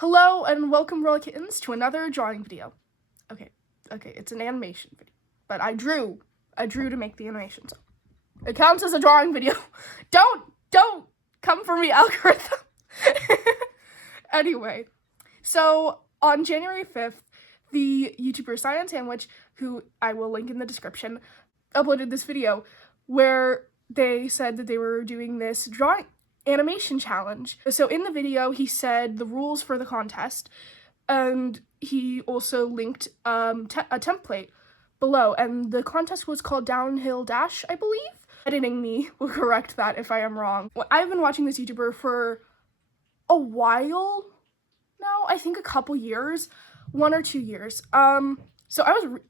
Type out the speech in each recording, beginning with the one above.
Hello and welcome, Royal Kittens, to another drawing video. Okay, it's an animation video, but I drew to make the animation, so it counts as a drawing video. Don't come for me, algorithm. Anyway, so on January 5th, the YouTuber Science Sandwich, who I will link in the description, uploaded this video where they said that they were doing this drawing animation challenge. So in the video, he said the rules for the contest, and he also linked a template below, and the contest was called Downhill Dash, I believe. Editing me will correct that if I am wrong. I've been watching this YouTuber for a while now, I think a couple years, 1 or 2 years. So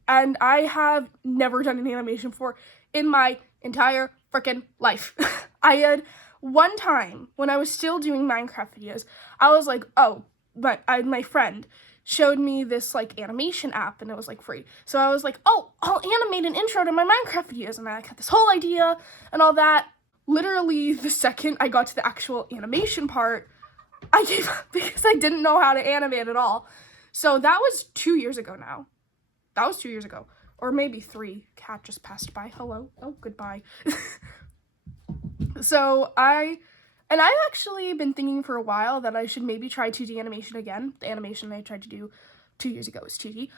I have never done an animation before in my entire freaking life. I had one time when I was still doing Minecraft videos, I was like, oh, but my friend showed me this like animation app and it was like free. So I was like, oh, I'll animate an intro to my Minecraft videos, and I got this whole idea and all that. Literally the second I got to the actual animation part, I gave up because I didn't know how to animate at all. So that was 2 years ago now. That was 2 years ago. Or maybe 3. Cat just passed by. Hello. Oh, goodbye. So I've actually been thinking for a while that I should maybe try 2D animation again. The animation I tried to do 2 years ago was 2D.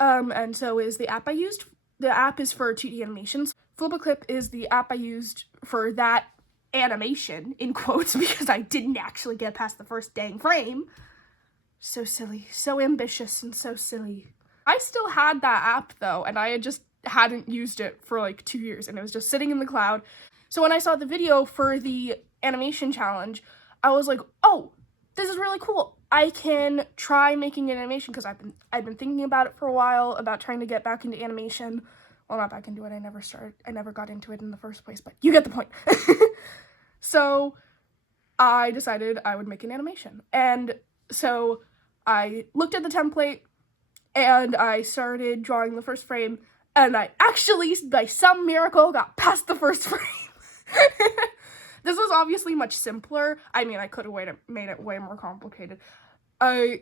And so is the app I used. The app is for 2D animations. Flipaclip is the app I used for that animation, in quotes, because I didn't actually get past the first dang frame. So silly. So ambitious and so silly. I still had that app though, and I just hadn't used it for like 2 years, and it was just sitting in the cloud. So when I saw the video for the animation challenge, I was like, oh, this is really cool. I can try making an animation, because I've been thinking about it for a while, about trying to get back into animation. Well, not back into it. I never got into it in the first place, but you get the point. So I decided I would make an animation. And so I looked at the template and I started drawing the first frame, and I actually, by some miracle, got past the first frame. This was obviously much simpler. I mean, I could have made it way more complicated. I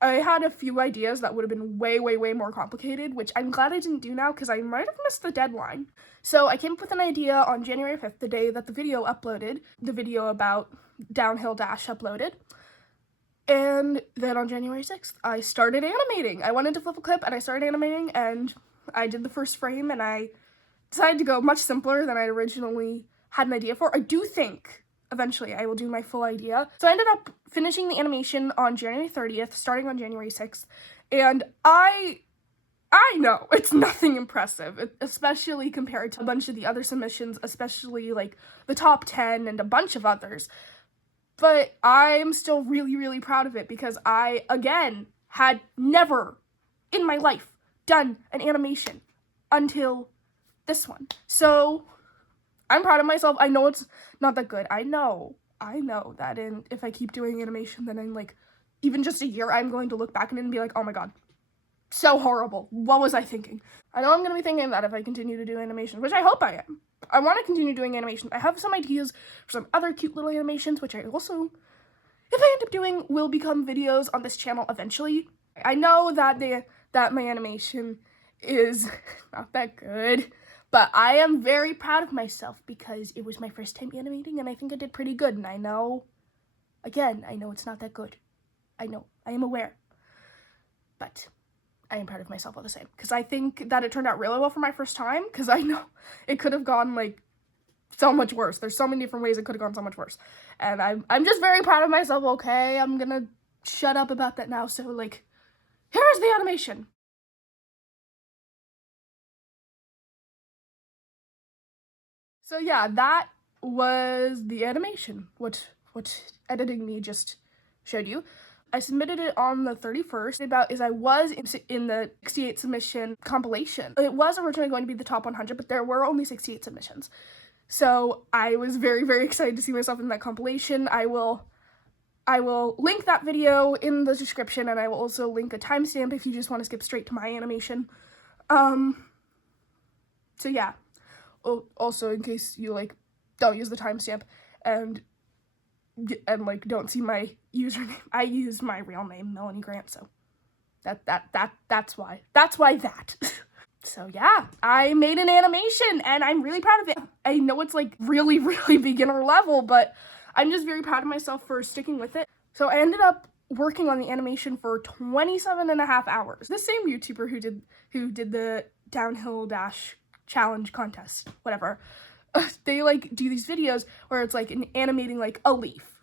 had a few ideas that would have been way more complicated, which I'm glad I didn't do now, because I might have missed the deadline. So I came up with an idea on January 5th, the day that the video uploaded, the video about Downhill Dash uploaded. And then on January 6th, I started animating. I went into Flipaclip and I started animating, and I did the first frame, and I decided to go much simpler than I originally had an idea for. I do think eventually I will do my full idea. So I ended up finishing the animation on January 30th, starting on January 6th, and I know it's nothing impressive, especially compared to a bunch of the other submissions, especially like the top 10 and a bunch of others. But I'm still really proud of it, because I, again, had never in my life done an animation until this one. So I'm proud of myself. I know it's not that good. I know that if I keep doing animation, then in like even just a year, I'm going to look back at it and be like, oh my god, so horrible. What was I thinking? I know I'm going to be thinking that if I continue to do animation, which I hope I am. I want to continue doing animation. I have some ideas for some other cute little animations, which I also, if I end up doing, will become videos on this channel eventually. I know that my animation is not that good, but I am very proud of myself, because it was my first time animating, and I think I did pretty good. And I know, again, I know it's not that good. I know, I am aware, but I am proud of myself all the same, because I think that it turned out really well for my first time, because I know it could have gone like so much worse. There's so many different ways it could have gone so much worse, and I'm just very proud of myself. Okay, I'm gonna shut up about that now. So like, here's the animation. So yeah, that was the animation, what editing me just showed you. I submitted it on the 31st. I was in the 68 submission compilation. It was originally going to be the top 100, but there were only 68 submissions. So I was very excited to see myself in that compilation. I will link that video in the description, and I will also link a timestamp if you just want to skip straight to my animation. So yeah. Also, in case you like don't use the timestamp, and and like don't see my username. I use my real name, Melanie Grant, so that's why. That's why that. So yeah, I made an animation and I'm really proud of it. I know it's like really, really beginner level, but I'm just very proud of myself for sticking with it. So I ended up working on the animation for 27.5 hours. The same YouTuber who did the downhill dash challenge contest, whatever. They like do these videos where it's like animating like a leaf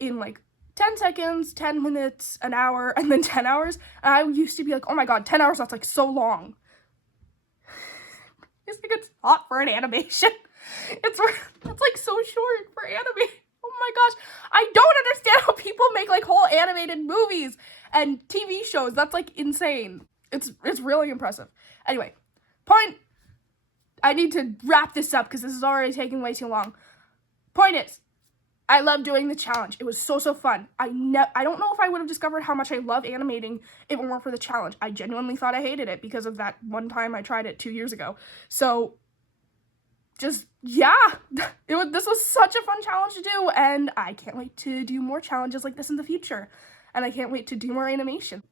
in like 10 seconds, 10 minutes, an hour, and then 10 hours. And I used to be like, oh my god, 10 hours, that's like so long. It's like it's hot for an animation. It's like so short for anime. Oh my gosh. I don't understand how people make like whole animated movies and TV shows. That's like insane. It's really impressive. Anyway, I need to wrap this up because this is already taking way too long. Point is, I love doing the challenge. It was so fun. I don't know if I would have discovered how much I love animating if it weren't for the challenge. I genuinely thought I hated it because of that one time I tried it 2 years ago. So, just, yeah. This was such a fun challenge to do, and I can't wait to do more challenges like this in the future. And I can't wait to do more animation.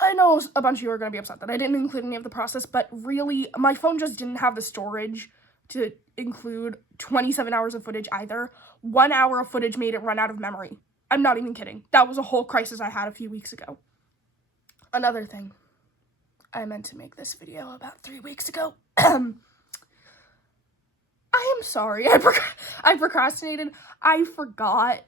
I know a bunch of you are going to be upset that I didn't include any of the process, but really, my phone just didn't have the storage to include 27 hours of footage either. 1 hour of footage made it run out of memory. I'm not even kidding. That was a whole crisis I had a few weeks ago. Another thing. I meant to make this video about 3 weeks ago. I am sorry. I procrastinated. I forgot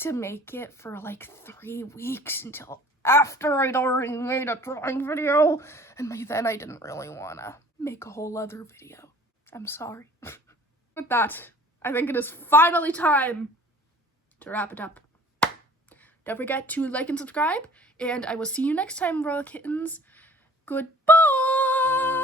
to make it for like 3 weeks until after I'd already made a drawing video. And by then I didn't really want to make a whole other video. I'm sorry. With that, I think it is finally time to wrap it up. Don't forget to like and subscribe, and I will see you next time, Royal Kittens. Goodbye!